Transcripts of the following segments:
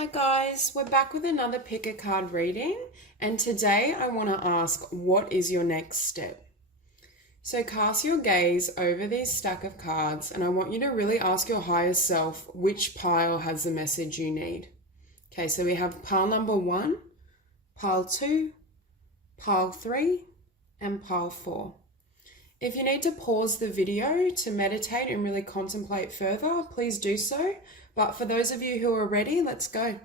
Hi guys, we're back with another pick a card reading, and today I want to ask, what is your next step? So cast your gaze over these stack of cards and I want you to really ask your higher self which pile has the message you need. Okay, so we have pile number 1, pile 2, pile 3, and pile 4. If you need to pause the video to meditate and really contemplate further, please do so. But for those of you who are ready, let's go.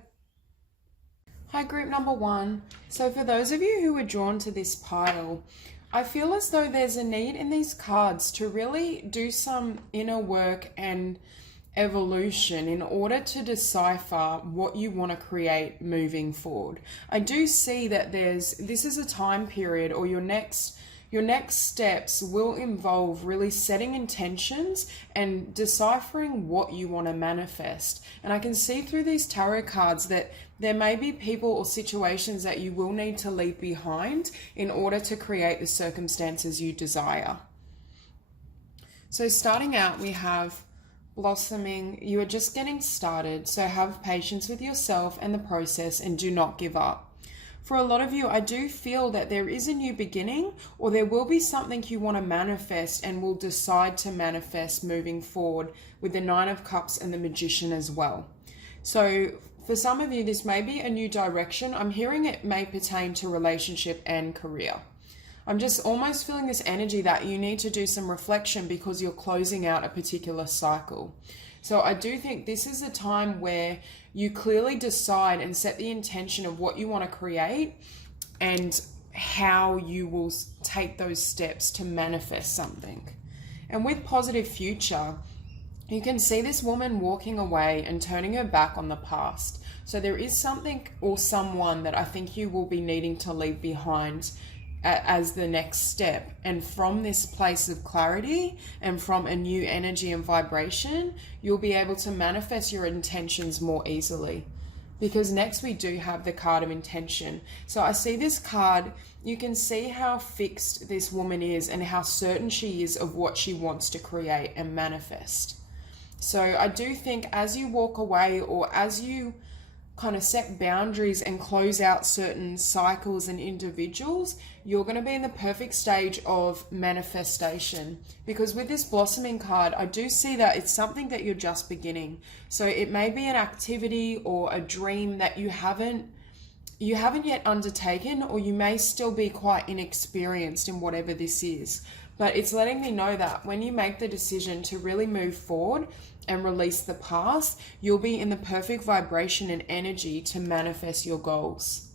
Hi, group number 1. So for those of you who were drawn to this pile, I feel as though there's a need in these cards to really do some inner work and evolution in order to decipher what you want to create moving forward. I do see that this is a time period, or your next steps will involve really setting intentions and deciphering what you want to manifest. And I can see through these tarot cards that there may be people or situations that you will need to leave behind in order to create the circumstances you desire. So starting out, we have blossoming. You are just getting started, so have patience with yourself and the process and do not give up. For a lot of you, I do feel that there is a new beginning, or there will be something you want to manifest and will decide to manifest moving forward, with the 9 of Cups and the Magician as well. So for some of you, this may be a new direction. I'm hearing it may pertain to relationship and career. I'm just almost feeling this energy that you need to do some reflection because you're closing out a particular cycle. So I do think this is a time where you clearly decide and set the intention of what you want to create and how you will take those steps to manifest something. And with positive future, you can see this woman walking away and turning her back on the past. So there is something or someone that I think you will be needing to leave behind as the next step. And from this place of clarity and from a new energy and vibration, you'll be able to manifest your intentions more easily. Because next we do have the card of intention. So I see this card, you can see how fixed this woman is and how certain she is of what she wants to create and manifest. So I do think as you walk away, or as you kind of set boundaries and close out certain cycles and individuals, you're going to be in the perfect stage of manifestation. Because with this blossoming card, I do see that it's something that you're just beginning. So it may be an activity or a dream that you haven't yet undertaken, or you may still be quite inexperienced in whatever this is. But it's letting me know that when you make the decision to really move forward and release the past, you'll be in the perfect vibration and energy to manifest your goals.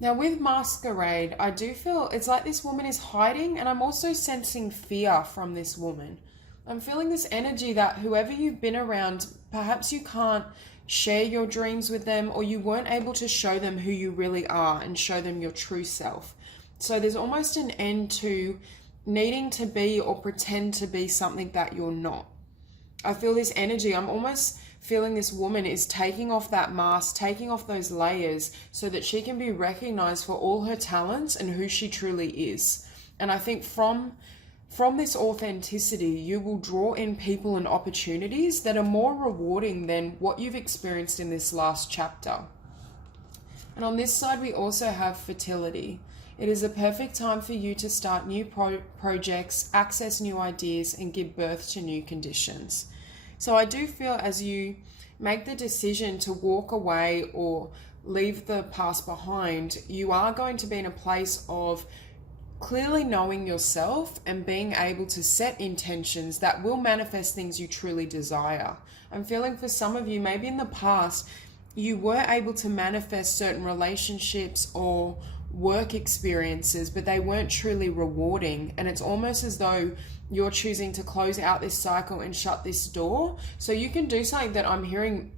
Now with Masquerade, I do feel it's like this woman is hiding, and I'm also sensing fear from this woman. I'm feeling this energy that whoever you've been around, perhaps you can't share your dreams with them, or you weren't able to show them who you really are and show them your true self. So there's almost an end to needing to be or pretend to be something that you're not. I feel this energy. I'm almost feeling this woman is taking off that mask, taking off those layers so that she can be recognized for all her talents and who she truly is. And I think from this authenticity, you will draw in people and opportunities that are more rewarding than what you've experienced in this last chapter. And on this side, we also have fertility. It is a perfect time for you to start new projects, access new ideas, and give birth to new conditions. So I do feel as you make the decision to walk away or leave the past behind, you are going to be in a place of clearly knowing yourself and being able to set intentions that will manifest things you truly desire. I'm feeling for some of you, maybe in the past, you were able to manifest certain relationships or work experiences, but they weren't truly rewarding. And it's almost as though you're choosing to close out this cycle and shut this door so you can do something that I'm hearing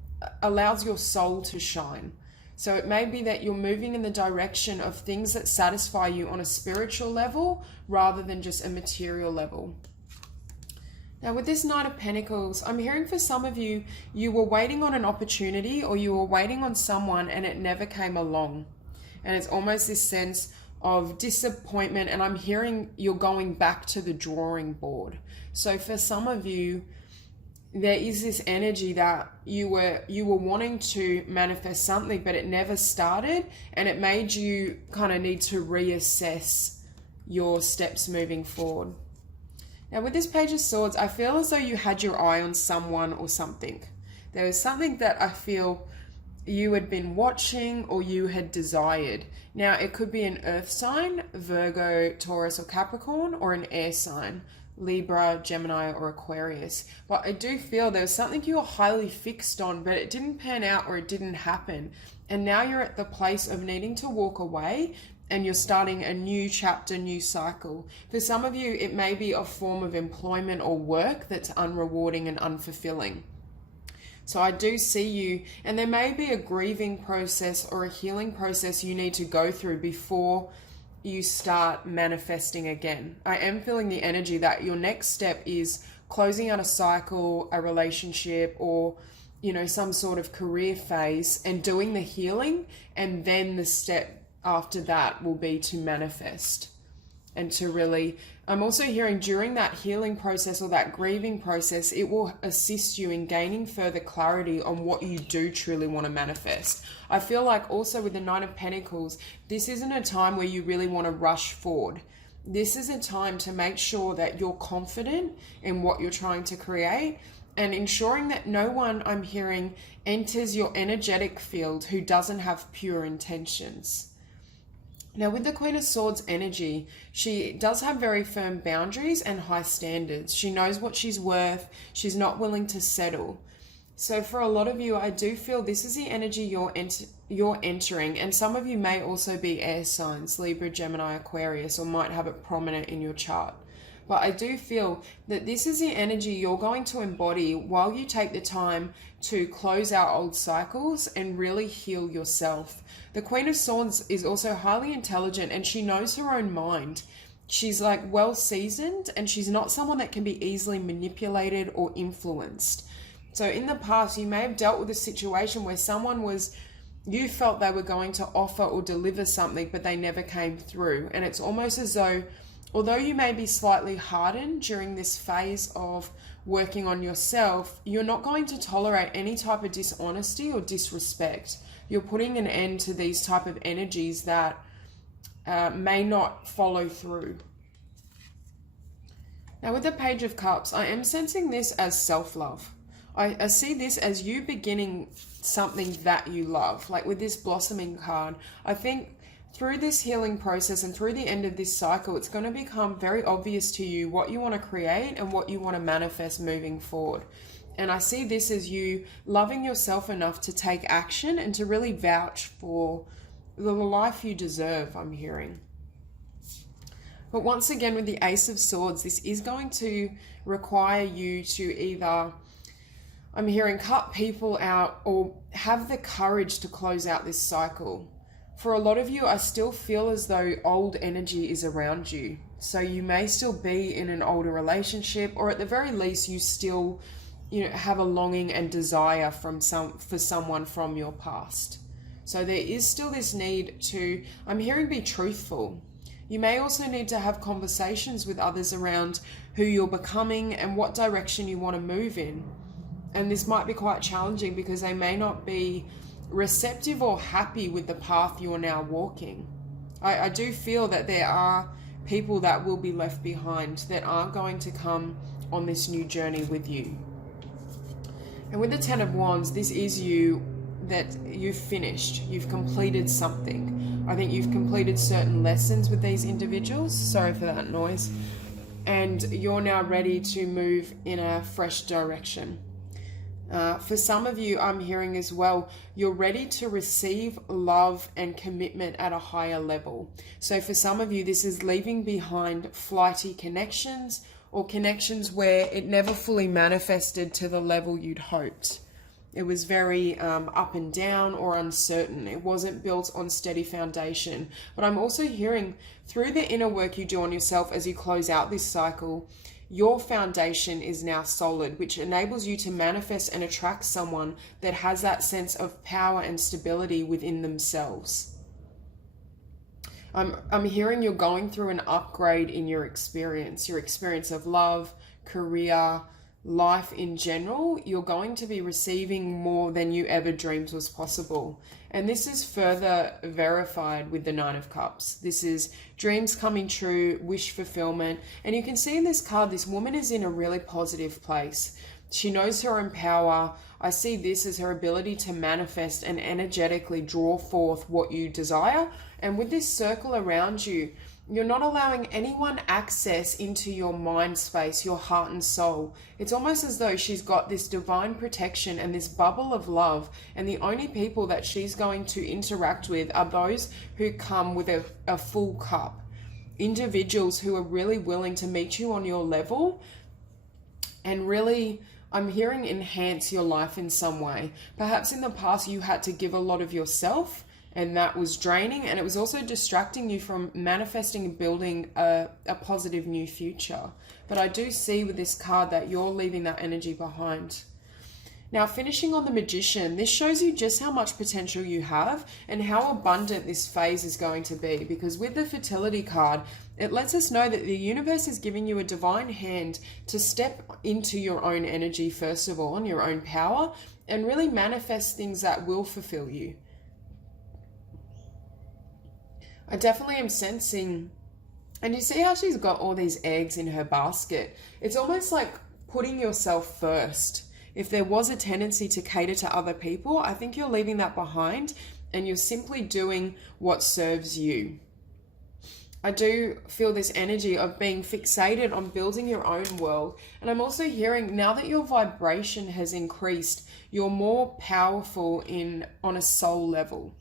allows your soul to shine. So it may be that you're moving in the direction of things that satisfy you on a spiritual level rather than just a material level. Now with this Knight of Pentacles, I'm hearing for some of you, you were waiting on an opportunity or you were waiting on someone and it never came along. And it's almost this sense of disappointment, and I'm hearing you're going back to the drawing board. So for some of you, there is this energy that you were wanting to manifest something, but it never started, and it made you kind of need to reassess your steps moving forward. Now with this Page of Swords, I feel as though you had your eye on someone or something. There was something that I feel you had been watching or you had desired. Now it could be an earth sign, Virgo, Taurus or Capricorn, or an air sign, Libra, Gemini or Aquarius. But I do feel there was something you were highly fixed on, but it didn't pan out or it didn't happen. And now you're at the place of needing to walk away, and you're starting a new chapter, new cycle. For some of you, it may be a form of employment or work that's unrewarding and unfulfilling. So I do see you, and there may be a grieving process or a healing process you need to go through before you start manifesting again. I am feeling the energy that your next step is closing out a cycle, a relationship, or some sort of career phase, and doing the healing, and then the step after that will be to manifest and to really, I'm also hearing during that healing process or that grieving process, it will assist you in gaining further clarity on what you do truly want to manifest. I feel like also with the Nine of Pentacles, this isn't a time where you really want to rush forward. This is a time to make sure that you're confident in what you're trying to create, and ensuring that no one, I'm hearing, enters your energetic field who doesn't have pure intentions. Now with the Queen of Swords energy, she does have very firm boundaries and high standards. She knows what she's worth. She's not willing to settle. So for a lot of you, I do feel this is the energy you're entering. And some of you may also be air signs, Libra, Gemini, Aquarius, or might have it prominent in your chart. But I do feel that this is the energy you're going to embody while you take the time to close out old cycles and really heal yourself. The Queen of Swords is also highly intelligent, and she knows her own mind. She's like well seasoned, and she's not someone that can be easily manipulated or influenced. So in the past, you may have dealt with a situation where you felt they were going to offer or deliver something, but they never came through. And it's almost as though, although you may be slightly hardened during this phase of working on yourself, you're not going to tolerate any type of dishonesty or disrespect. You're putting an end to these type of energies that may not follow through. Now with the Page of Cups, I am sensing this as self-love. I see this as you beginning something that you love. Like with this blossoming card, I think through this healing process and through the end of this cycle, it's going to become very obvious to you what you want to create and what you want to manifest moving forward. And I see this as you loving yourself enough to take action and to really vouch for the life you deserve, I'm hearing. But once again, with the Ace of Swords, this is going to require you to either, I'm hearing, cut people out or have the courage to close out this cycle. For a lot of you, I still feel as though old energy is around you. So you may still be in an older relationship, or at the very least, you still, have a longing and desire for someone from your past. So there is still this need to, I'm hearing, be truthful. You may also need to have conversations with others around who you're becoming and what direction you want to move in. And this might be quite challenging because they may not be receptive or happy with the path you are now walking. I do feel that there are people that will be left behind that aren't going to come on this new journey with you. And with the Ten of Wands, this is you, that you've finished, you've completed something. I think you've completed certain lessons with these individuals. Sorry for that noise. And you're now ready to move in a fresh direction. For some of you, I'm hearing as well, you're ready to receive love and commitment at a higher level. So for some of you, this is leaving behind flighty connections or connections where it never fully manifested to the level you'd hoped. It was very up and down or uncertain. It wasn't built on steady foundation. But I'm also hearing through the inner work you do on yourself as you close out this cycle, your foundation is now solid, which enables you to manifest and attract someone that has that sense of power and stability within themselves. I'm hearing you're going through an upgrade in your experience of love, career, life in general, you're going to be receiving more than you ever dreamed was possible. And this is further verified with the Nine of Cups. This is dreams coming true, wish fulfillment. And you can see in this card, this woman is in a really positive place. She knows her own power. I see this as her ability to manifest and energetically draw forth what you desire. And with this circle around you, you're not allowing anyone access into your mind space, your heart and soul. It's almost as though she's got this divine protection and this bubble of love. And the only people that she's going to interact with are those who come with a full cup. Individuals who are really willing to meet you on your level and really, I'm hearing, enhance your life in some way. Perhaps in the past you had to give a lot of yourself, and that was draining, and it was also distracting you from manifesting and building a positive new future. But I do see with this card that you're leaving that energy behind. Now, finishing on the Magician, this shows you just how much potential you have and how abundant this phase is going to be. Because with the Fertility card, it lets us know that the universe is giving you a divine hand to step into your own energy, first of all, and your own power, and really manifest things that will fulfill you. I definitely am sensing, and you see how she's got all these eggs in her basket. It's almost like putting yourself first. If there was a tendency to cater to other people, I think you're leaving that behind and you're simply doing what serves you. I do feel this energy of being fixated on building your own world. And I'm also hearing, now that your vibration has increased, you're more powerful on a soul level.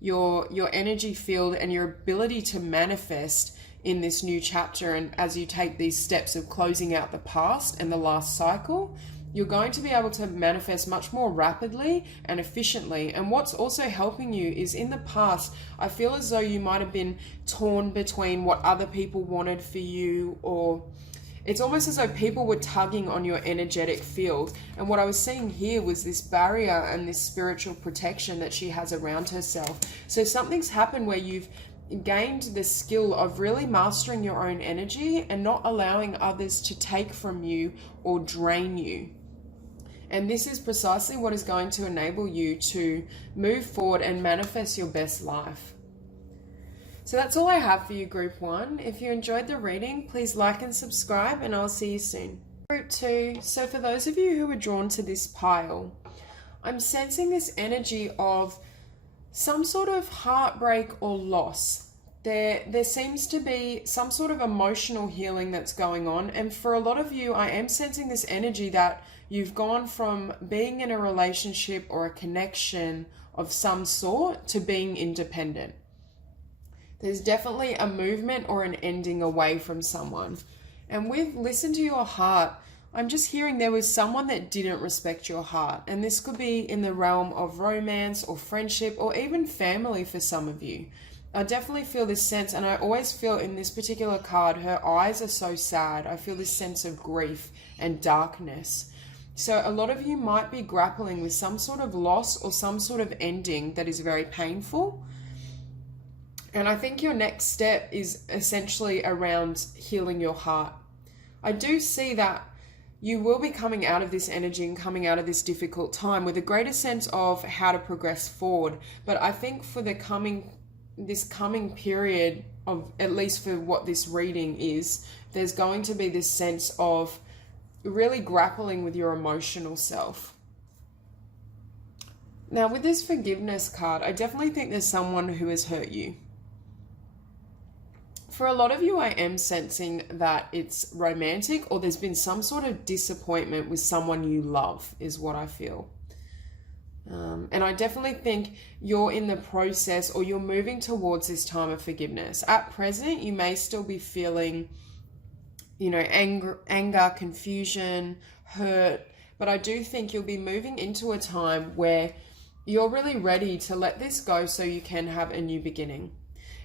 Your energy field and your ability to manifest in this new chapter, and as you take these steps of closing out the past and the last cycle, you're going to be able to manifest much more rapidly and efficiently. And what's also helping you is, in the past, I feel as though you might have been torn between what other people wanted for you, or it's almost as though people were tugging on your energetic field. And what I was seeing here was this barrier and this spiritual protection that she has around herself. So something's happened where you've gained the skill of really mastering your own energy and not allowing others to take from you or drain you. And this is precisely what is going to enable you to move forward and manifest your best life. So that's all I have for you, Group 1. If you enjoyed the reading, please like and subscribe, and I'll see you soon. Group 2, so for those of you who are drawn to this pile, I'm sensing this energy of some sort of heartbreak or loss. There seems to be some sort of emotional healing that's going on, and for a lot of you, I am sensing this energy that you've gone from being in a relationship or a connection of some sort to being independent. There's definitely a movement or an ending away from someone. And with listen to your heart, I'm just hearing there was someone that didn't respect your heart. And this could be in the realm of romance or friendship or even family for some of you. I definitely feel this sense, and I always feel in this particular card, her eyes are so sad. I feel this sense of grief and darkness. So a lot of you might be grappling with some sort of loss or some sort of ending that is very painful. And I think your next step is essentially around healing your heart. I do see that you will be coming out of this energy and coming out of this difficult time with a greater sense of how to progress forward. But I think for this coming period of, at least for what this reading is, there's going to be this sense of really grappling with your emotional self. Now with this forgiveness card, I definitely think there's someone who has hurt you. For a lot of you, I am sensing that it's romantic, or there's been some sort of disappointment with someone you love, is what I feel. And I definitely think you're in the process, or you're moving towards this time of forgiveness. At present, you may still be feeling, anger, confusion, hurt, but I do think you'll be moving into a time where you're really ready to let this go so you can have a new beginning.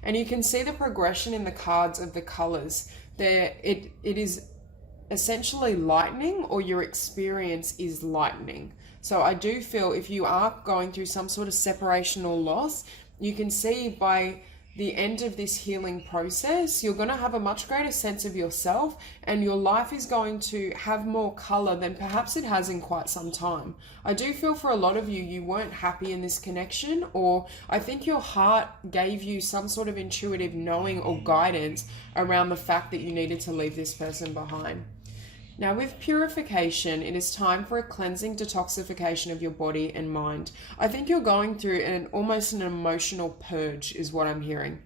And you can see the progression in the cards of the colors. It is essentially lightning, or your experience is lightning. So I do feel if you are going through some sort of separation or loss, you can see by the end of this healing process, you're going to have a much greater sense of yourself, and your life is going to have more color than perhaps it has in quite some time. I do feel for a lot of you, you weren't happy in this connection, or I think your heart gave you some sort of intuitive knowing or guidance around the fact that you needed to leave this person behind. Now with purification, it is time for a cleansing detoxification of your body and mind. I think you're going through almost an emotional purge is what I'm hearing.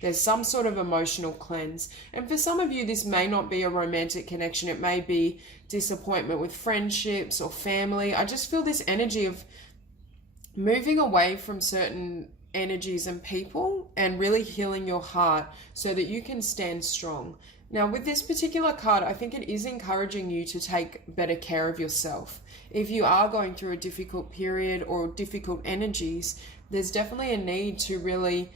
There's some sort of emotional cleanse. And for some of you, this may not be a romantic connection. It may be disappointment with friendships or family. I just feel this energy of moving away from certain energies and people and really healing your heart so that you can stand strong. Now, with this particular card, I think it is encouraging you to take better care of yourself. If you are going through a difficult period or difficult energies, there's definitely a need to really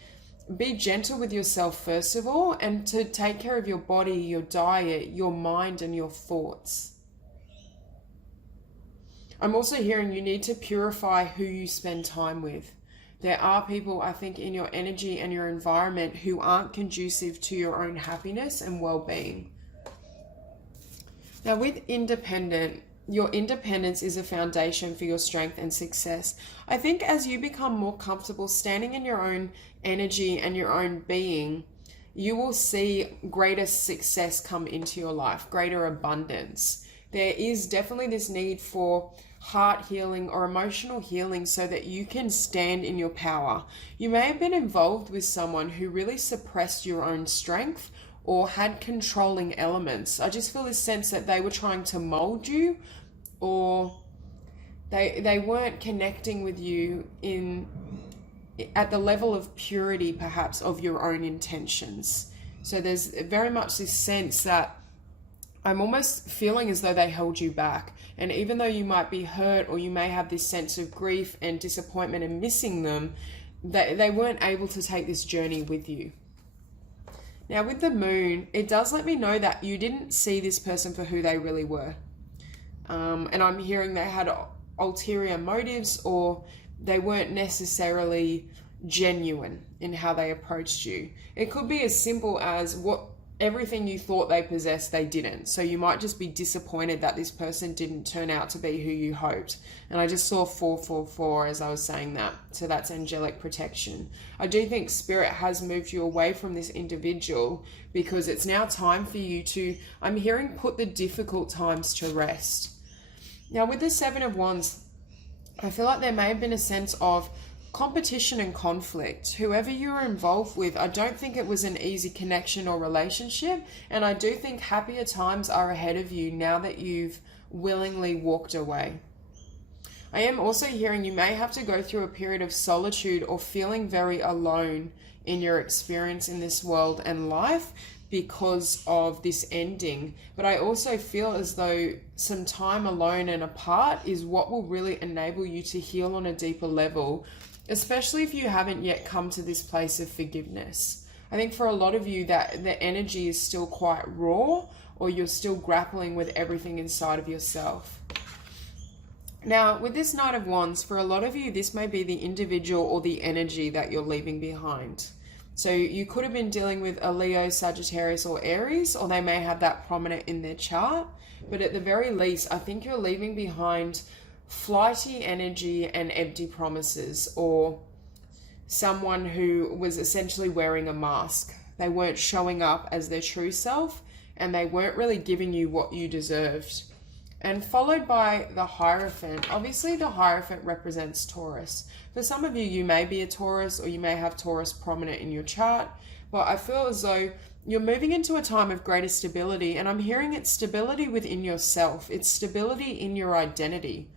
be gentle with yourself, first of all, and to take care of your body, your diet, your mind, and your thoughts. I'm also hearing you need to purify who you spend time with. There are people, I think, in your energy and your environment who aren't conducive to your own happiness and well-being. Now, with independent, your independence is a foundation for your strength and success. I think as you become more comfortable standing in your own energy and your own being, you will see greater success come into your life, greater abundance. There is definitely this need for heart healing or emotional healing so that you can stand in your power. You may have been involved with someone who really suppressed your own strength or had controlling elements. I just feel this sense that they were trying to mold you, or they weren't connecting with you at the level of purity perhaps of your own intentions. So there's very much this sense that I'm almost feeling as though they held you back. And even though you might be hurt or you may have this sense of grief and disappointment and missing them, they weren't able to take this journey with you. Now with the moon, it does let me know that you didn't see this person for who they really were. And I'm hearing they had ulterior motives, or they weren't necessarily genuine in how they approached you. It could be as simple as everything you thought they possessed, they didn't. So you might just be disappointed that this person didn't turn out to be who you hoped. And I just saw 444 as I was saying that. So that's angelic protection. I do think spirit has moved you away from this individual because it's now time for you to, I'm hearing, put the difficult times to rest. Now with the 7 of Wands, I feel like there may have been a sense of competition and conflict. Whoever you were involved with, I don't think it was an easy connection or relationship, and I do think happier times are ahead of you now that you've willingly walked away. I am also hearing you may have to go through a period of solitude or feeling very alone in your experience in this world and life because of this ending. But I also feel as though some time alone and apart is what will really enable you to heal on a deeper level, especially if you haven't yet come to this place of forgiveness. I think for a lot of you that the energy is still quite raw, or you're still grappling with everything inside of yourself. Now, with this Knight of Wands, for a lot of you, this may be the individual or the energy that you're leaving behind. So you could have been dealing with a Leo, Sagittarius, or Aries, or they may have that prominent in their chart. But at the very least, I think you're leaving behind flighty energy and empty promises, or someone who was essentially wearing a mask. They weren't showing up as their true self, and they weren't really giving you what you deserved. And followed by the Hierophant. Obviously the Hierophant represents Taurus. For some of you, you may be a Taurus, or you may have Taurus prominent in your chart, but I feel as though you're moving into a time of greater stability, and I'm hearing it's stability within yourself. It's stability in your identity.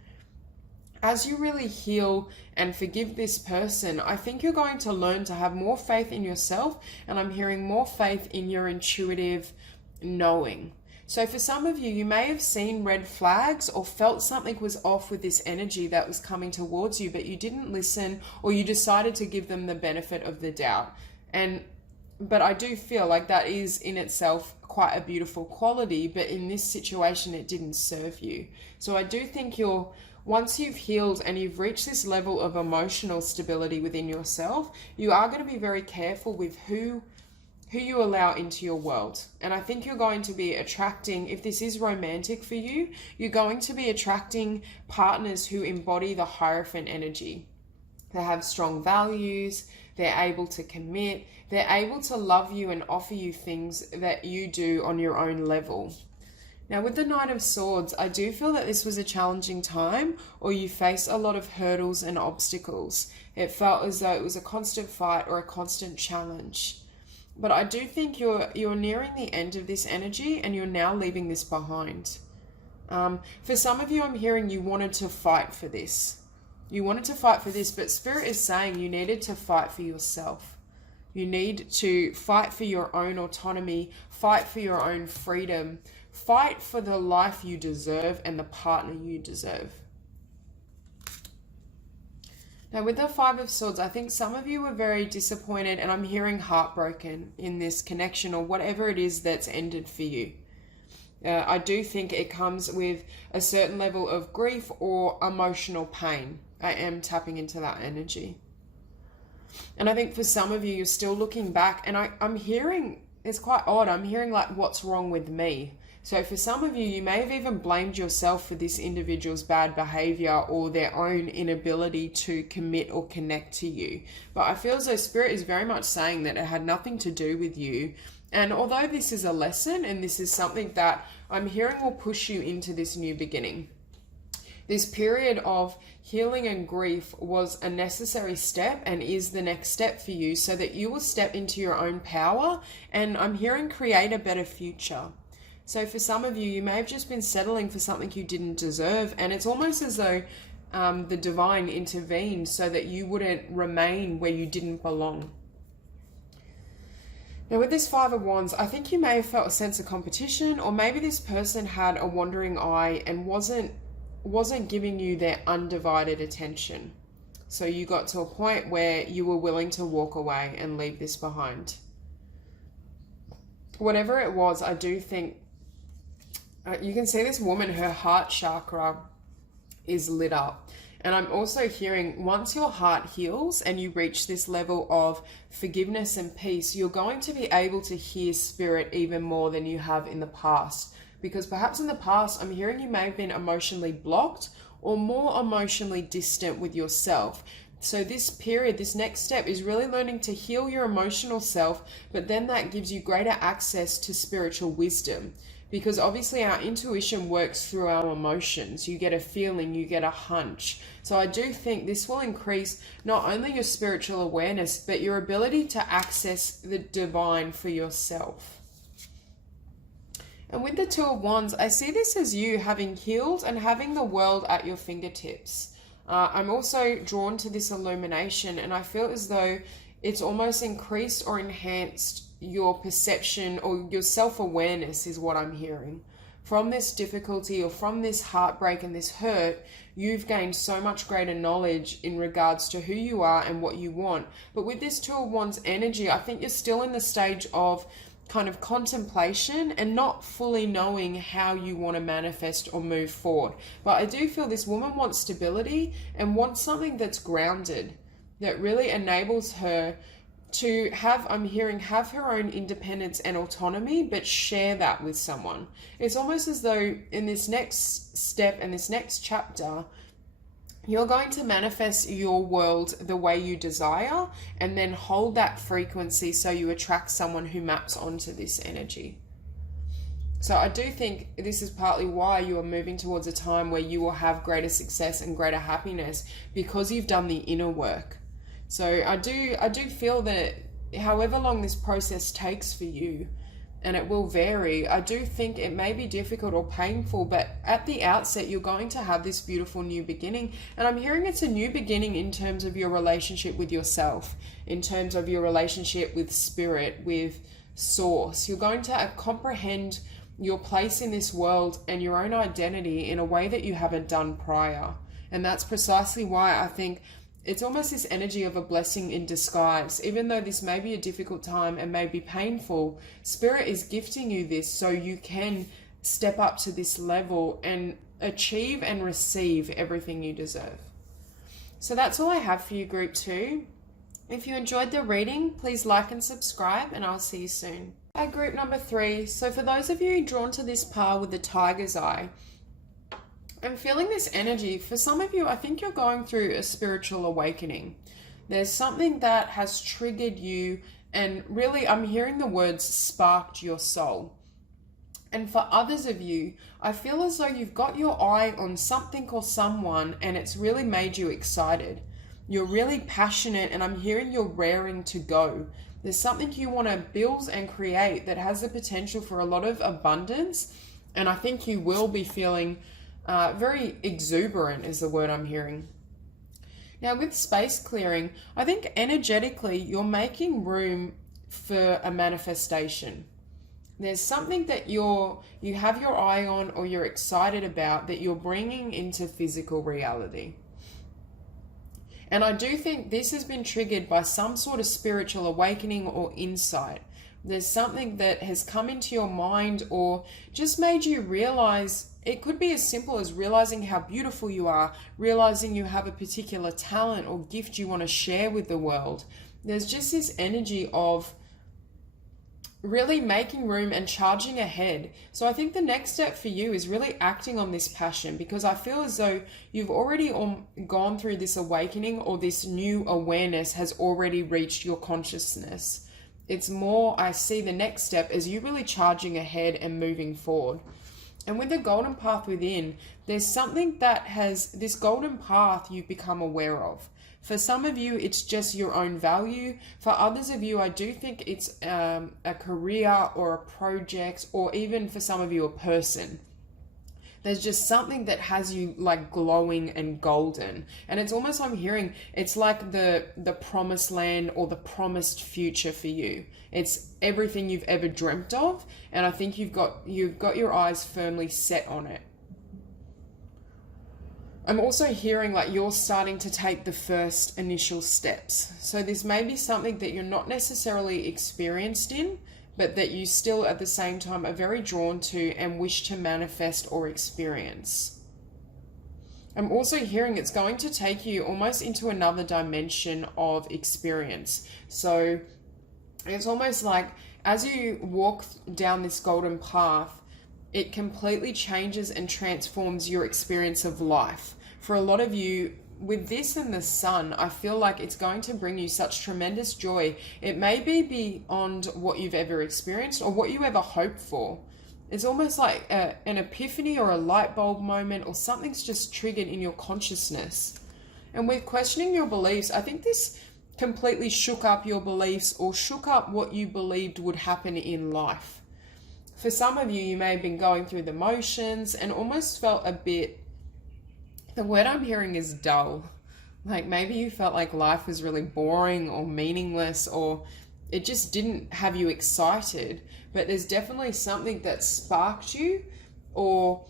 As you really heal and forgive this person, I think you're going to learn to have more faith in yourself, and I'm hearing more faith in your intuitive knowing. So for some of you, you may have seen red flags or felt something was off with this energy that was coming towards you, but you didn't listen, or you decided to give them the benefit of the doubt. But I do feel like that is in itself quite a beautiful quality, but in this situation, it didn't serve you. So I do think you're once you've healed and you've reached this level of emotional stability within yourself, you are going to be very careful with who you allow into your world. And I think you're going to be attracting, if this is romantic for you, you're going to be attracting partners who embody the Hierophant energy. They have strong values, they're able to commit, they're able to love you and offer you things that you do on your own level. Now with the Knight of Swords, I do feel that this was a challenging time, or you faced a lot of hurdles and obstacles. It felt as though it was a constant fight or a constant challenge. But I do think you're nearing the end of this energy and you're now leaving this behind. For some of you, I'm hearing you wanted to fight for this. You wanted to fight for this, but Spirit is saying you needed to fight for yourself. You need to fight for your own autonomy, fight for your own freedom, fight for the life you deserve and the partner you deserve. Now with the Five of Swords, I think some of you were very disappointed, and I'm hearing heartbroken in this connection or whatever it is that's ended for you. I do think it comes with a certain level of grief or emotional pain. I am tapping into that energy. And I think for some of you, you're still looking back, and I'm hearing, it's quite odd, I'm hearing like, what's wrong with me? So for some of you, you may have even blamed yourself for this individual's bad behavior or their own inability to commit or connect to you. But I feel as though Spirit is very much saying that it had nothing to do with you. And although this is a lesson and this is something that I'm hearing will push you into this new beginning, this period of healing and grief was a necessary step and is the next step for you so that you will step into your own power and I'm hearing create a better future. So for some of you, you may have just been settling for something you didn't deserve, and it's almost as though the divine intervened so that you wouldn't remain where you didn't belong. Now with this Five of Wands, I think you may have felt a sense of competition, or maybe this person had a wandering eye and wasn't giving you their undivided attention. So you got to a point where you were willing to walk away and leave this behind. Whatever it was, I do think you can see this woman, her heart chakra is lit up. And I'm also hearing once your heart heals and you reach this level of forgiveness and peace, you're going to be able to hear Spirit even more than you have in the past. Because perhaps in the past, I'm hearing you may have been emotionally blocked or more emotionally distant with yourself. So this period, this next step is really learning to heal your emotional self, but then that gives you greater access to spiritual wisdom. Because obviously our intuition works through our emotions. You get a feeling, you get a hunch. So I do think this will increase not only your spiritual awareness, but your ability to access the divine for yourself. And with the Two of Wands, I see this as you having healed and having the world at your fingertips. I'm also drawn to this illumination, and I feel as though it's almost increased or enhanced your perception or your self-awareness is what I'm hearing. From this difficulty or from this heartbreak and this hurt, you've gained so much greater knowledge in regards to who you are and what you want. But with this Two of Wands energy, I think you're still in the stage of kind of contemplation and not fully knowing how you want to manifest or move forward. But I do feel this woman wants stability and wants something that's grounded, that really enables her to have, I'm hearing, have her own independence and autonomy, but share that with someone. It's almost as though in this next step and this next chapter, you're going to manifest your world the way you desire and then hold that frequency so you attract someone who maps onto this energy. So I do think this is partly why you are moving towards a time where you will have greater success and greater happiness, because you've done the inner work. So I do feel that however long this process takes for you, and it will vary, I do think it may be difficult or painful, but at the outset, you're going to have this beautiful new beginning. And I'm hearing it's a new beginning in terms of your relationship with yourself, in terms of your relationship with Spirit, with Source. You're going to comprehend your place in this world and your own identity in a way that you haven't done prior. And that's precisely why I think it's almost this energy of a blessing in disguise. Even though this may be a difficult time and may be painful, Spirit is gifting you this so you can step up to this level and achieve and receive everything you deserve. So that's all I have for you, Group 2. If you enjoyed the reading, please like and subscribe, and I'll see you soon. Hi, Group number 3. So for those of you drawn to this pile with the tiger's eye, I'm feeling this energy. For some of you, I think you're going through a spiritual awakening. There's something that has triggered you, and really I'm hearing the words sparked your soul. And for others of you, I feel as though you've got your eye on something or someone and it's really made you excited. You're really passionate, and I'm hearing you're raring to go. There's something you want to build and create that has the potential for a lot of abundance, and I think you will be feeling very exuberant is the word I'm hearing. Now with space clearing, I think energetically you're making room for a manifestation. There's something that you have your eye on or you're excited about that you're bringing into physical reality. And I do think this has been triggered by some sort of spiritual awakening or insight. There's something that has come into your mind or just made you realize. It could be as simple as realizing how beautiful you are, realizing you have a particular talent or gift you want to share with the world. There's just this energy of really making room and charging ahead. So I think the next step for you is really acting on this passion, because I feel as though you've already gone through this awakening, or this new awareness has already reached your consciousness. It's more, I see the next step as you really charging ahead and moving forward. And with the golden path within, there's something that has this golden path you've become aware of. For some of you, it's just your own value. For others of you, I do think it's a career or a project, or even for some of you, a person. There's just something that has you like glowing and golden. And it's almost, I'm hearing, it's like the promised land or the promised future for you. It's everything you've ever dreamt of. And I think you've got your eyes firmly set on it. I'm also hearing like you're starting to take the first initial steps. So this may be something that you're not necessarily experienced in, but that you still at the same time are very drawn to and wish to manifest or experience. I'm also hearing it's going to take you almost into another dimension of experience. So it's almost like as you walk down this golden path, it completely changes and transforms your experience of life. For a lot of you, with this and the sun, I feel like it's going to bring you such tremendous joy. It may be beyond what you've ever experienced or what you ever hoped for. It's almost like an epiphany or a light bulb moment, or something's just triggered in your consciousness. And with questioning your beliefs, I think this completely shook up your beliefs or shook up what you believed would happen in life. For some of you, you may have been going through the motions and almost felt a bit, the word I'm hearing is dull. Like maybe you felt like life was really boring or meaningless, or it just didn't have you excited. But there's definitely something that sparked you or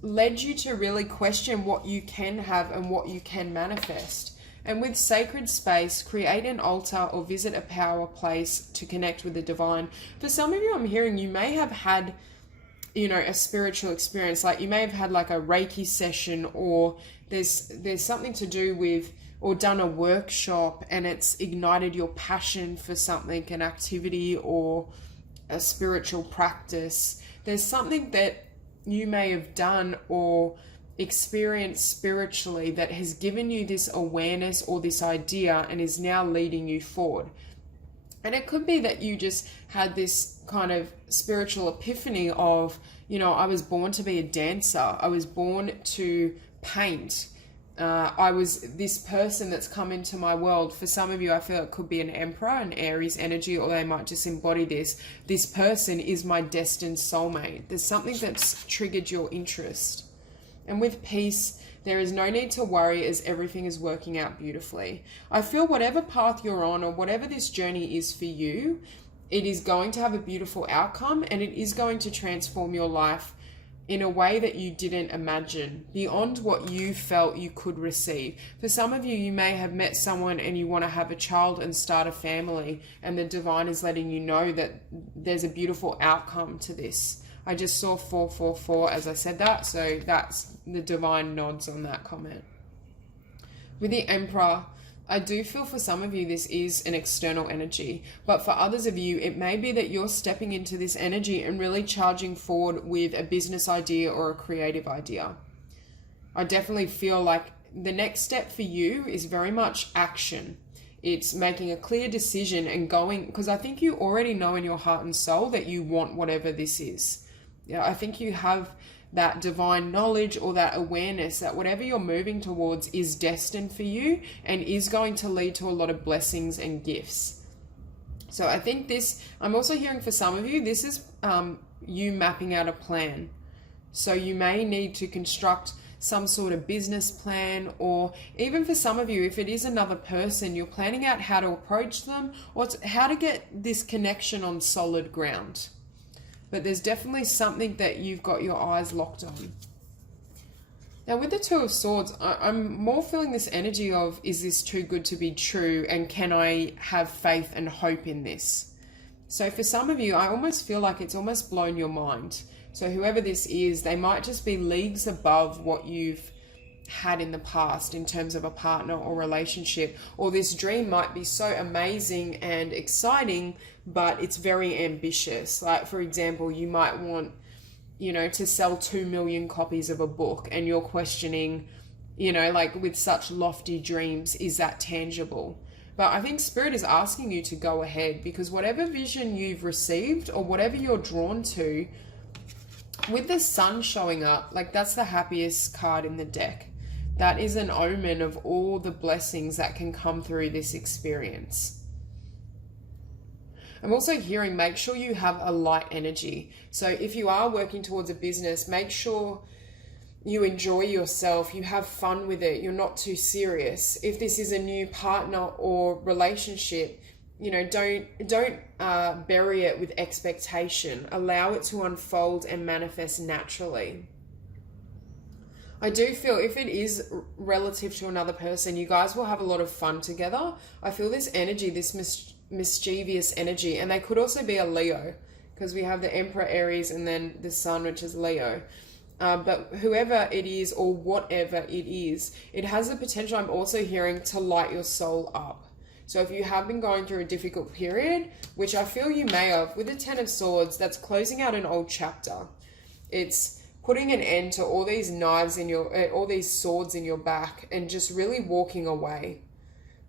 led you to really question what you can have and what you can manifest. And with sacred space, create an altar or visit a power place to connect with the divine. For some of you, I'm hearing you may have had a spiritual experience, like you may have had like a Reiki session, or there's something to do with, or done a workshop and it's ignited your passion for something, an activity or a spiritual practice. There's something that you may have done or experienced spiritually that has given you this awareness or this idea and is now leading you forward. And it could be that you just had this kind of spiritual epiphany of, I was born to be a dancer. I was born to paint. I was this person that's come into my world. For some of you, I feel it could be an emperor, an Aries energy, or they might just embody this. This person is my destined soulmate. There's something that's triggered your interest. And with peace, there is no need to worry, as everything is working out beautifully. I feel whatever path you're on or whatever this journey is for you, it is going to have a beautiful outcome, and it is going to transform your life in a way that you didn't imagine, beyond what you felt you could receive. For some of you, you may have met someone and you want to have a child and start a family, and the divine is letting you know that there's a beautiful outcome to this. I just saw 444 as I said that, so that's the divine nods on that comment. With the Emperor, I do feel for some of you this is an external energy, but for others of you, it may be that you're stepping into this energy and really charging forward with a business idea or a creative idea. I definitely feel like the next step for you is very much action. It's making a clear decision and going, because I think you already know in your heart and soul that you want whatever this is. Yeah, I think you have that divine knowledge or that awareness that whatever you're moving towards is destined for you and is going to lead to a lot of blessings and gifts. So I think this, I'm also hearing for some of you, this is you mapping out a plan. So you may need to construct some sort of business plan, or even for some of you, if it is another person, you're planning out how to approach them or how to get this connection on solid ground. But there's definitely something that you've got your eyes locked on. Now with the Two of Swords, I'm more feeling this energy of, is this too good to be true? And can I have faith and hope in this? So for some of you, I almost feel like it's almost blown your mind. So whoever this is, they might just be leagues above what you've had in the past in terms of a partner or relationship, or this dream might be so amazing and exciting, but it's very ambitious. Like for example, you might want, to sell 2 million copies of a book, and you're questioning, like with such lofty dreams, is that tangible? But I think Spirit is asking you to go ahead, because whatever vision you've received or whatever you're drawn to, with the Sun showing up, like that's the happiest card in the deck. That is an omen of all the blessings that can come through this experience. I'm also hearing, make sure you have a light energy. So if you are working towards a business, make sure you enjoy yourself, you have fun with it, you're not too serious. If this is a new partner or relationship, don't bury it with expectation. Allow it to unfold and manifest naturally. I do feel if it is relative to another person, you guys will have a lot of fun together. I feel this energy, this mischievous energy, and they could also be a Leo, because we have the Emperor Aries and then the Sun, which is Leo. But whoever it is or whatever it is, it has the potential, I'm also hearing, to light your soul up. So if you have been going through a difficult period, which I feel you may have, with the Ten of Swords, that's closing out an old chapter. It's putting an end to all these knives in all these swords in your back, and just really walking away.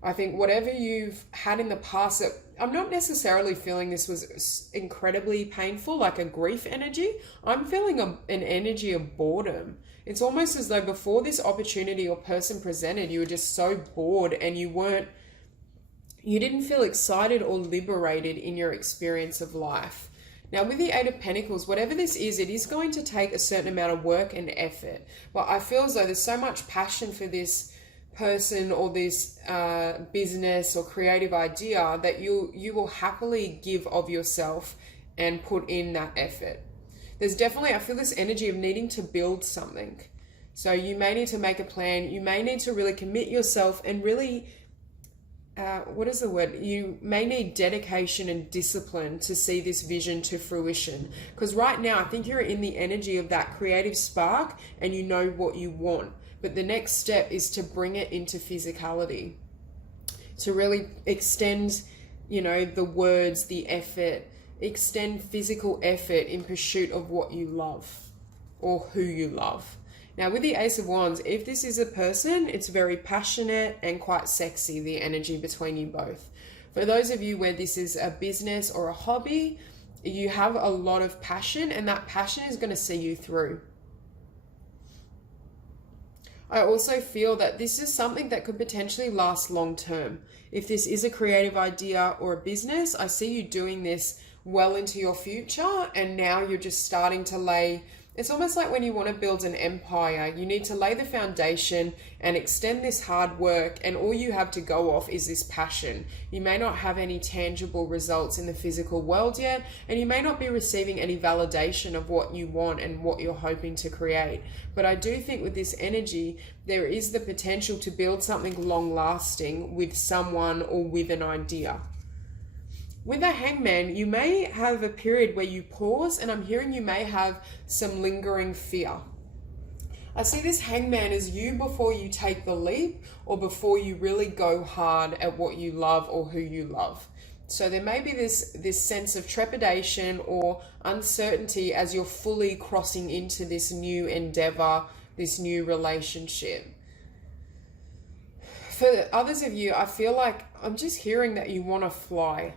I think whatever you've had in the past, I'm not necessarily feeling this was incredibly painful, like a grief energy. I'm feeling an energy of boredom. It's almost as though before this opportunity or person presented, you were just so bored and you didn't feel excited or liberated in your experience of life. Now with the Eight of Pentacles, whatever this is, it is going to take a certain amount of work and effort. But I feel as though there's so much passion for this person or this business or creative idea that you will happily give of yourself and put in that effort. There's definitely, I feel this energy of needing to build something. So you may need to make a plan. You may need to really commit yourself and really, you may need dedication and discipline to see this vision to fruition. Because right now, I think you're in the energy of that creative spark and you know what you want. But the next step is to bring it into physicality. To really extend, the words, the effort, extend physical effort in pursuit of what you love or who you love. Now with the Ace of Wands, if this is a person, it's very passionate and quite sexy, the energy between you both. For those of you where this is a business or a hobby, you have a lot of passion, and that passion is going to see you through. I also feel that this is something that could potentially last long term. If this is a creative idea or a business, I see you doing this well into your future, and now you're just starting to lay. It's almost like when you want to build an empire, you need to lay the foundation and extend this hard work, and all you have to go off is this passion. You may not have any tangible results in the physical world yet, and you may not be receiving any validation of what you want and what you're hoping to create. But I do think with this energy, there is the potential to build something long-lasting with someone or with an idea. with a hangman, you may have a period where you pause, and I'm hearing you may have some lingering fear. I see this hangman as you before you take the leap, or before you really go hard at what you love or who you love. So there may be this sense of trepidation or uncertainty as you're fully crossing into this new endeavor, this new relationship. For others of you, I feel like I'm just hearing that you want to fly.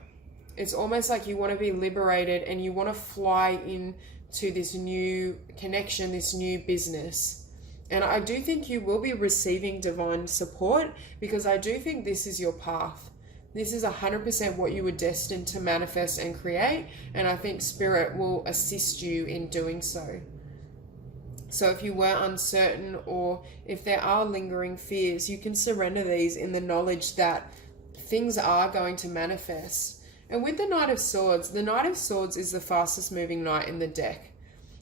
It's almost like you want to be liberated and you want to fly into this new connection, this new business. And I do think you will be receiving divine support, because I do think this is your path. This is 100% what you were destined to manifest and create. And I think Spirit will assist you in doing so. So if you were uncertain, or if there are lingering fears, you can surrender these in the knowledge that things are going to manifest. And with the Knight of Swords is the fastest moving knight in the deck.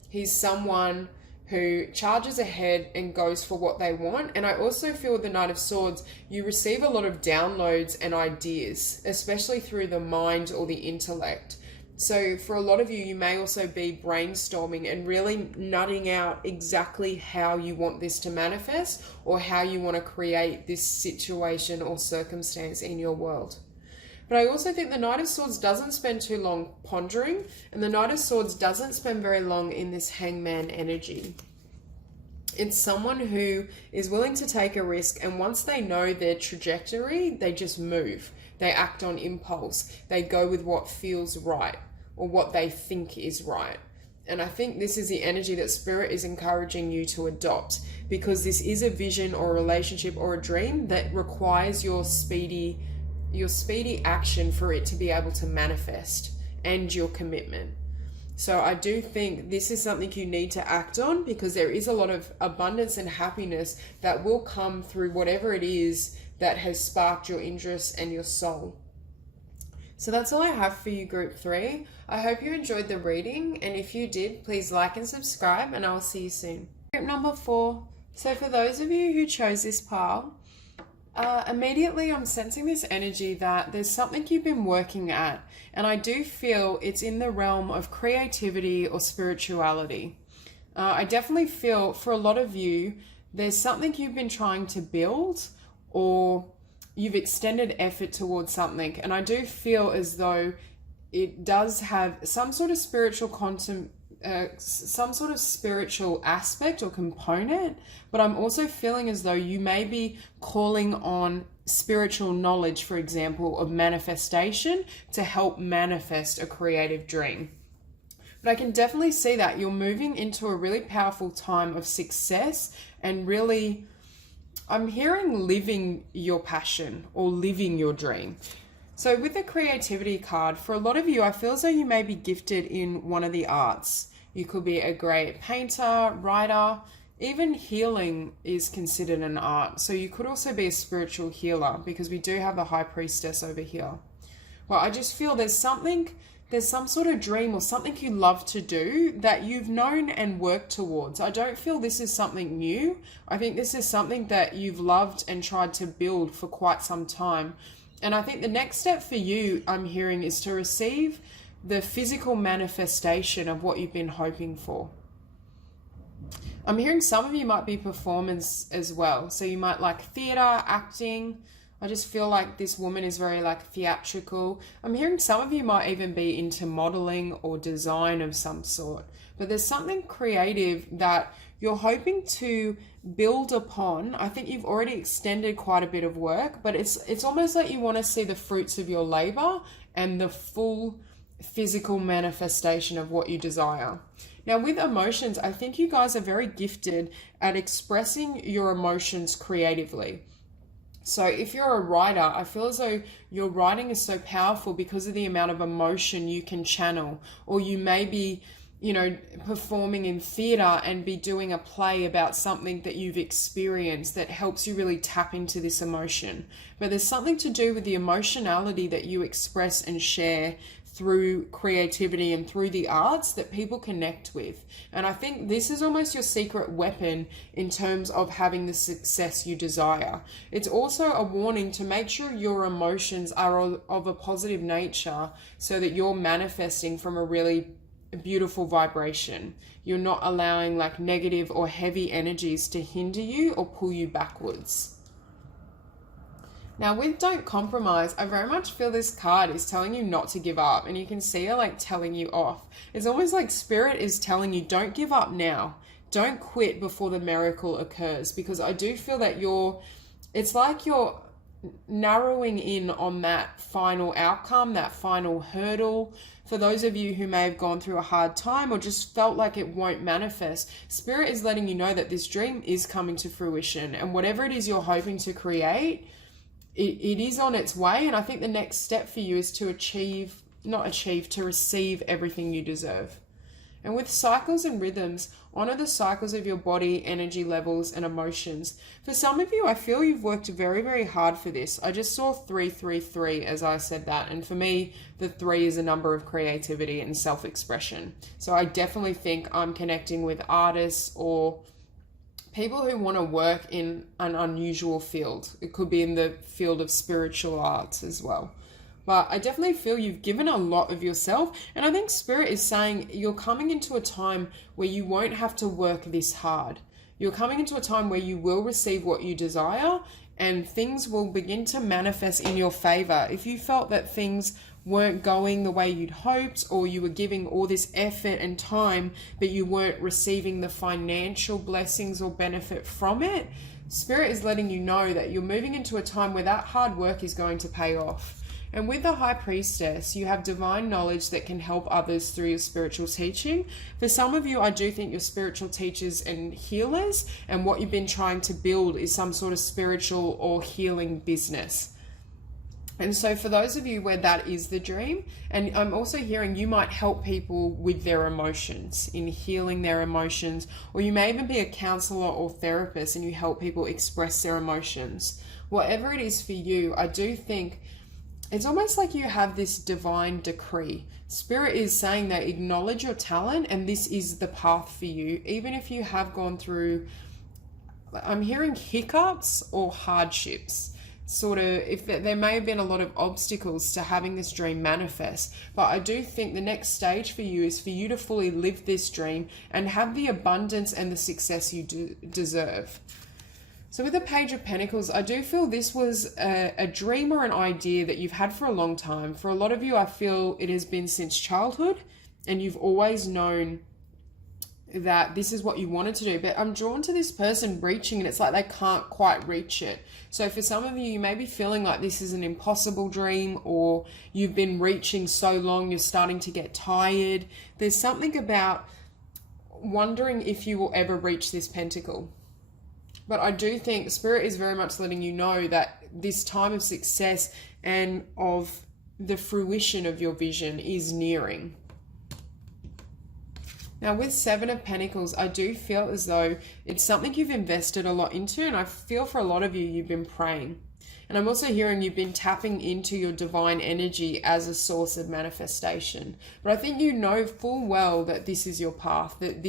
He's someone who charges ahead and goes for what they want. And I also feel with the Knight of Swords, you receive a lot of downloads and ideas, especially through the mind or the intellect. So for a lot of you, you may also be brainstorming and really nutting out exactly how you want this to manifest, or how you want to create this situation or circumstance in your world. But I also think the Knight of Swords doesn't spend too long pondering, and the Knight of Swords doesn't spend very long in this hangman energy. It's someone who is willing to take a risk, and once they know their trajectory, they just move. They act on impulse. They go with what feels right, or what they think is right. And I think this is the energy that Spirit is encouraging you to adopt, because this is a vision or a relationship or a dream that requires your speedy action for it to be able to manifest, and your commitment. So I do think this is something you need to act on, because there is a lot of abundance and happiness that will come through whatever it is that has sparked your interest and your soul. So that's all I have for you, Group 3. I hope you enjoyed the reading, and if you did, please like and subscribe, and I'll see you soon. Group number 4. So for those of you who chose this pile, immediately I'm sensing this energy that there's something you've been working at, and I do feel it's in the realm of creativity or spirituality. I definitely feel for a lot of you, there's something you've been trying to build, or you've extended effort towards something, and I do feel as though it does have some sort of spiritual some sort of spiritual aspect or component, but I'm also feeling as though you may be calling on spiritual knowledge, for example, of manifestation to help manifest a creative dream. But I can definitely see that you're moving into a really powerful time of success, and really, I'm hearing living your passion or living your dream. So with the creativity card, for a lot of you, I feel as though you may be gifted in one of the arts. You could be a great painter, writer, even healing is considered an art. So you could also be a spiritual healer, because we do have the High Priestess over here. Well, I just feel there's some sort of dream or something you love to do that you've known and worked towards. I don't feel this is something new. I think this is something that you've loved and tried to build for quite some time. And I think the next step for you, I'm hearing, is to receive the physical manifestation of what you've been hoping for. I'm hearing some of you might be performers as well. So you might like theater, acting. I just feel like this woman is very like theatrical. I'm hearing some of you might even be into modeling or design of some sort. But there's something creative that you're hoping to build upon. I think you've already extended quite a bit of work, but it's almost like you want to see the fruits of your labor and the full physical manifestation of what you desire. Now with emotions, I think you guys are very gifted at expressing your emotions creatively. So if you're a writer, I feel as though your writing is so powerful because of the amount of emotion you can channel, or you may be performing in theatre and be doing a play about something that you've experienced that helps you really tap into this emotion. But there's something to do with the emotionality that you express and share through creativity and through the arts that people connect with. And I think this is almost your secret weapon in terms of having the success you desire. It's also a warning to make sure your emotions are of a positive nature so that you're manifesting from a really beautiful vibration. You're not allowing like negative or heavy energies to hinder you or pull you backwards. Now with Don't Compromise, I very much feel this card is telling you not to give up, and you can see her like telling you off. It's almost like Spirit is telling you don't give up now. Don't quit before the miracle occurs, because I do feel that it's like you're narrowing in on that final outcome, that final hurdle. For those of you who may have gone through a hard time or just felt like it won't manifest, Spirit is letting you know that this dream is coming to fruition, and whatever it is you're hoping to create, it is on its way. And I think the next step for you is to receive everything you deserve. And with cycles and rhythms, honor the cycles of your body, energy levels, and emotions. For some of you, I feel you've worked very, very hard for this. I just saw 333 as I said that. And for me, the 3 is a number of creativity and self-expression. So I definitely think I'm connecting with artists or people who want to work in an unusual field. It could be in the field of spiritual arts as well. But I definitely feel you've given a lot of yourself. And I think Spirit is saying you're coming into a time where you won't have to work this hard. You're coming into a time where you will receive what you desire and things will begin to manifest in your favor. If you felt that things weren't going the way you'd hoped, or you were giving all this effort and time, but you weren't receiving the financial blessings or benefit from it, Spirit is letting you know that you're moving into a time where that hard work is going to pay off. And with the High Priestess, you have divine knowledge that can help others through your spiritual teaching. For some of you, I do think you're spiritual teachers and healers, and what you've been trying to build is some sort of spiritual or healing business. And so for those of you where that is the dream, and I'm also hearing you might help people with their emotions, in healing their emotions, or you may even be a counselor or therapist and you help people express their emotions. Whatever it is for you, I do think it's almost like you have this divine decree. Spirit is saying that acknowledge your talent and this is the path for you. Even if you have gone through, I'm hearing hiccups or hardships. Sort of, if there may have been a lot of obstacles to having this dream manifest, but I do think the next stage for you is for you to fully live this dream and have the abundance and the success you deserve. So with the Page of Pentacles, I do feel this was a dream or an idea that you've had for a long time. For a lot of you, I feel it has been since childhood and you've always known that this is what you wanted to do, but I'm drawn to this person reaching and it's like they can't quite reach it. So for some of you, you may be feeling like this is an impossible dream, or you've been reaching so long, you're starting to get tired. There's something about wondering if you will ever reach this pentacle. But I do think Spirit is very much letting you know that this time of success and of the fruition of your vision is nearing. Now with Seven of Pentacles, I do feel as though it's something you've invested a lot into, and I feel for a lot of you, you've been praying. And I'm also hearing you've been tapping into your divine energy as a source of manifestation. But I think you know full well that this is your path, that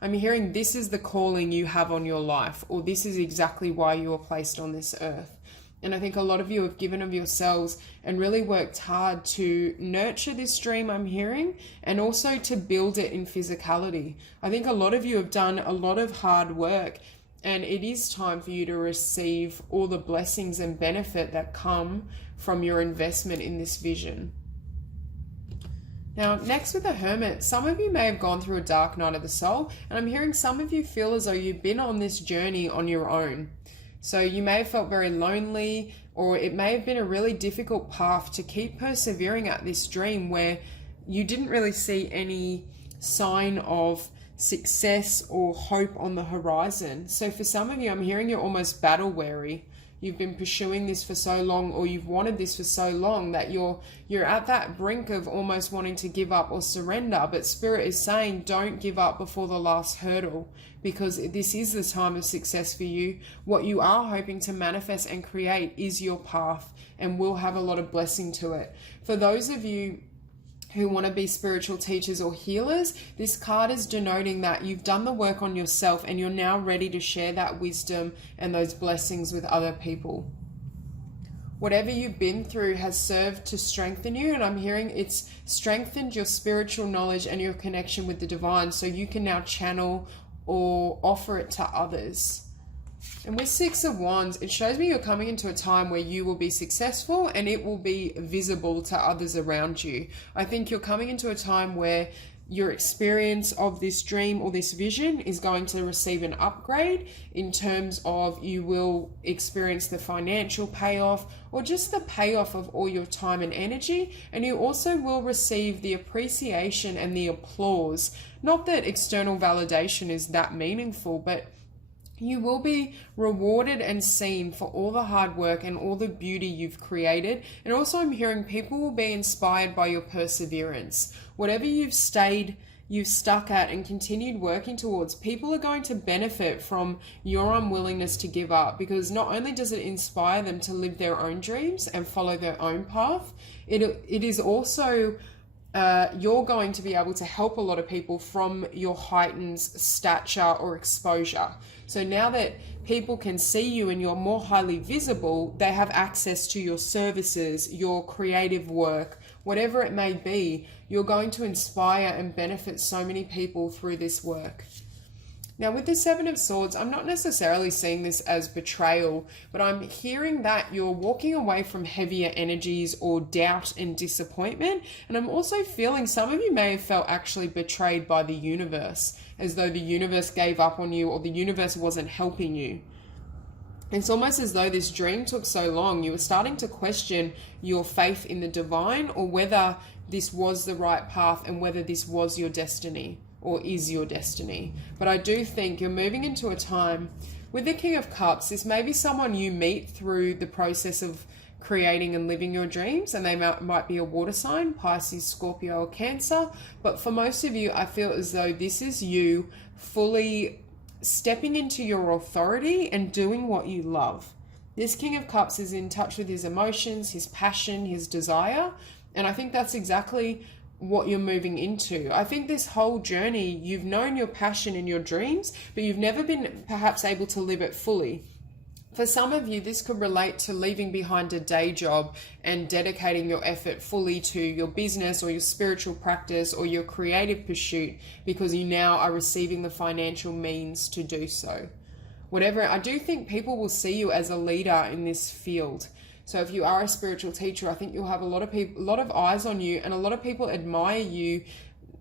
I'm hearing this is the calling you have on your life, or this is exactly why you were placed on this earth. And I think a lot of you have given of yourselves and really worked hard to nurture this dream I'm hearing, and also to build it in physicality. I think a lot of you have done a lot of hard work, and it is time for you to receive all the blessings and benefit that come from your investment in this vision. Now, next with the Hermit, some of you may have gone through a dark night of the soul, and I'm hearing some of you feel as though you've been on this journey on your own. So you may have felt very lonely, or it may have been a really difficult path to keep persevering at this dream where you didn't really see any sign of success or hope on the horizon. So for some of you, I'm hearing you're almost battle weary. you've been pursuing this for so long, or you've wanted this for so long that you're at that brink of almost wanting to give up or surrender. But Spirit is saying, don't give up before the last hurdle, because this is the time of success for you. What you are hoping to manifest and create is your path and will have a lot of blessing to it. For those of you who want to be spiritual teachers or healers, this card is denoting that you've done the work on yourself and you're now ready to share that wisdom and those blessings with other people. Whatever you've been through has served to strengthen you, and I'm hearing it's strengthened your spiritual knowledge and your connection with the divine, so you can now channel or offer it to others. And with Six of Wands, it shows me you're coming into a time where you will be successful and it will be visible to others around you. I think you're coming into a time where your experience of this dream or this vision is going to receive an upgrade in terms of you will experience the financial payoff or just the payoff of all your time and energy. And you also will receive the appreciation and the applause. Not that external validation is that meaningful, but you will be rewarded and seen for all the hard work and all the beauty you've created. And also I'm hearing people will be inspired by your perseverance. Whatever you've stuck at and continued working towards, people are going to benefit from your unwillingness to give up, because not only does it inspire them to live their own dreams and follow their own path, it is also you're going to be able to help a lot of people from your heightened stature or exposure. So now that people can see you and you're more highly visible, they have access to your services, your creative work, whatever it may be. You're going to inspire and benefit so many people through this work. Now with the Seven of Swords, I'm not necessarily seeing this as betrayal, but I'm hearing that you're walking away from heavier energies or doubt and disappointment. And I'm also feeling some of you may have felt actually betrayed by the universe, as though the universe gave up on you or the universe wasn't helping you. It's almost as though this dream took so long, you were starting to question your faith in the divine, or whether this was the right path and whether this was your destiny or is your destiny. But I do think you're moving into a time with the King of Cups. This may be someone you meet through the process of creating and living your dreams, and they might be a water sign, Pisces, Scorpio, or Cancer. But for most of you, I feel as though this is you fully stepping into your authority and doing what you love. This King of Cups is in touch with his emotions, his passion, his desire, and I think that's exactly what you're moving into. I think this whole journey, you've known your passion and your dreams, but you've never been perhaps able to live it fully. For some of you, this could relate to leaving behind a day job and dedicating your effort fully to your business or your spiritual practice or your creative pursuit, because you now are receiving the financial means to do so. Whatever, I do think people will see you as a leader in this field. So if you are a spiritual teacher, I think you'll have a lot of eyes on you, and a lot of people admire you,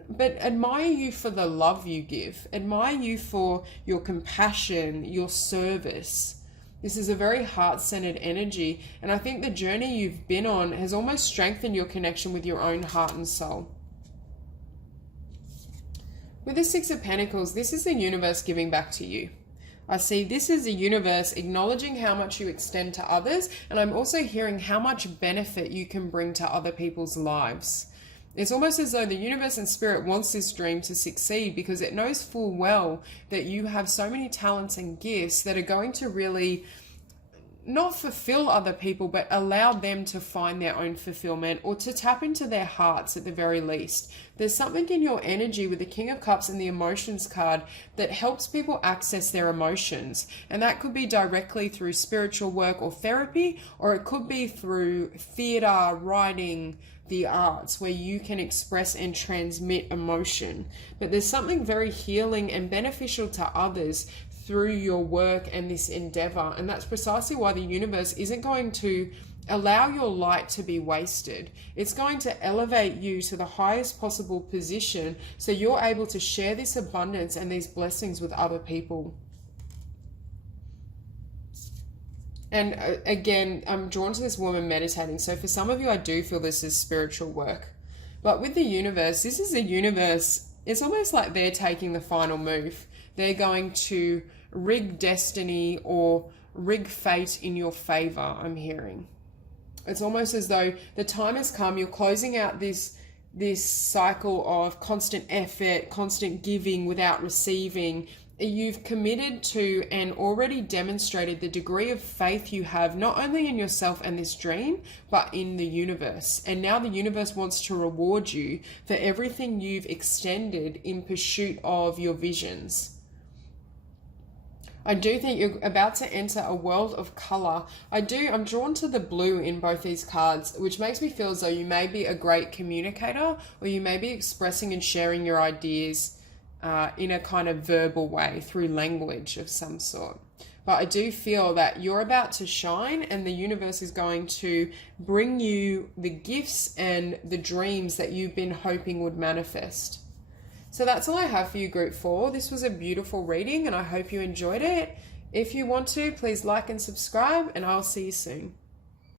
but admire you for the love you give, admire you for your compassion, your service. This is a very heart-centered energy, and I think the journey you've been on has almost strengthened your connection with your own heart and soul. With the Six of Pentacles, this is the universe giving back to you. I see this is the universe acknowledging how much you extend to others, and I'm also hearing how much benefit you can bring to other people's lives. It's almost as though the universe and spirit wants this dream to succeed, because it knows full well that you have so many talents and gifts that are going to really not fulfill other people, but allow them to find their own fulfillment, or to tap into their hearts at the very least. There's something in your energy with the King of Cups and the emotions card that helps people access their emotions. And that could be directly through spiritual work or therapy, or it could be through theater, writing, the arts, where you can express and transmit emotion. But there's something very healing and beneficial to others through your work and this endeavor. And that's precisely why the universe isn't going to allow your light to be wasted. It's going to elevate you to the highest possible position, so you're able to share this abundance and these blessings with other people. And again, I'm drawn to this woman meditating. So for some of you, I do feel this is spiritual work. But with the universe, this is the universe. It's almost like they're taking the final move. They're going to rig destiny or rig fate in your favor, I'm hearing. It's almost as though the time has come, you're closing out this cycle of constant effort, constant giving without receiving. You've committed to and already demonstrated the degree of faith you have, not only in yourself and this dream, but in the universe. And now the universe wants to reward you for everything you've extended in pursuit of your visions. I do think you're about to enter a world of color. I'm drawn to the blue in both these cards, which makes me feel as though you may be a great communicator, or you may be expressing and sharing your ideas in a kind of verbal way through language of some sort. But I do feel that you're about to shine, and the universe is going to bring you the gifts and the dreams that you've been hoping would manifest. So that's all I have for you, Group 4. This was a beautiful reading, and I hope you enjoyed it. If you want to, please like and subscribe, and I'll see you soon.